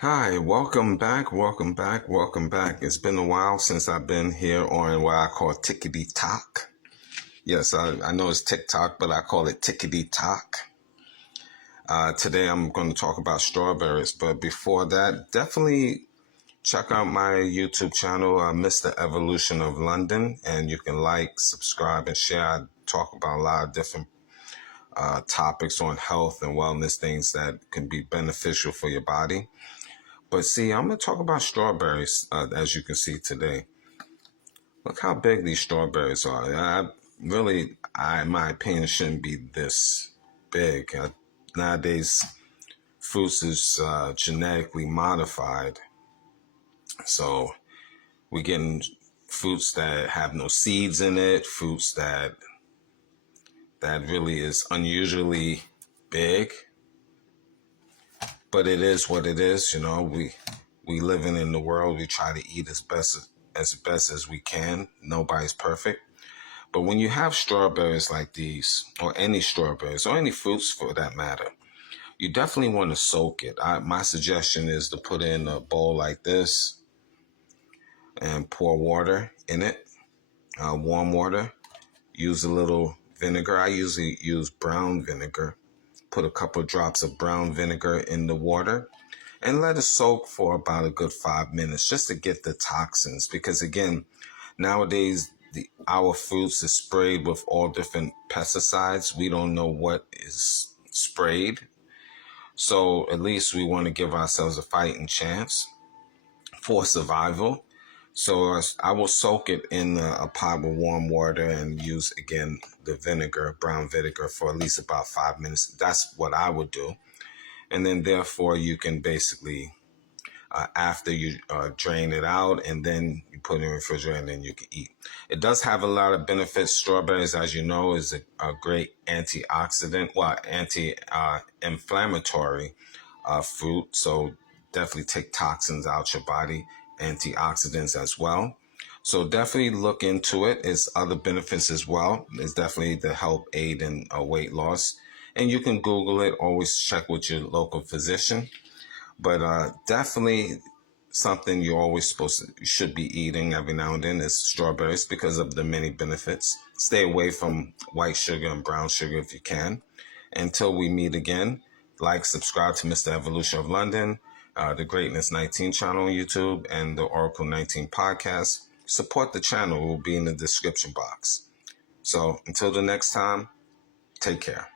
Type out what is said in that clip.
Hi, welcome back, welcome back, welcome back. It's been a while since I've been here on what I call Tickety Talk. Yes, I know it's TikTok, but I call it Tickety Talk. Today I'm going to talk about strawberries, but before that, definitely check out my YouTube channel, Mr. Evolution of London, and you can like, subscribe, and share. I talk about a lot of different topics on health and wellness, things that can be beneficial for your body. But see, I'm going to talk about strawberries, as you can see today. Look how big these strawberries are. In my opinion, shouldn't be this big. Nowadays, fruits is genetically modified. So we're getting fruits that have no seeds in it, fruits that really is unusually big. But it is what it is, we living in the world. We try to eat as best as we can. Nobody's perfect. But when you have strawberries like these, or any strawberries, or any fruits for that matter, you definitely want to soak it. My suggestion is to put in a bowl like this and pour water in it, warm water. Use a little vinegar. I usually use brown vinegar. Put a couple of drops of brown vinegar in the water and let it soak for about a good 5 minutes just to get the toxins. Because again, nowadays, our fruits is sprayed with all different pesticides. We don't know what is sprayed. So at least we want to give ourselves a fighting chance for survival. So I will soak it in a pot with warm water and use, again, the vinegar, brown vinegar, for at least about 5 minutes. That's what I would do. And then therefore you can basically, after you drain it out, and then you put it in the refrigerator, and then you can eat. It does have a lot of benefits. Strawberries, as you know, is a great antioxidant, anti-inflammatory fruit. So definitely take toxins out your body, antioxidants as well. So definitely look into it. It's other benefits as well. It's definitely to help aid in weight loss. And you can Google it. Always check with your local physician. But definitely something you should be eating every now and then is strawberries because of the many benefits. Stay away from white sugar and brown sugar if you can. Until we meet again, like, subscribe to Mr. Evolution of London, the Greatness 19 channel on YouTube, and the Oracle 19 podcast. Support the channel. It will be in the description box. So until the next time, take care.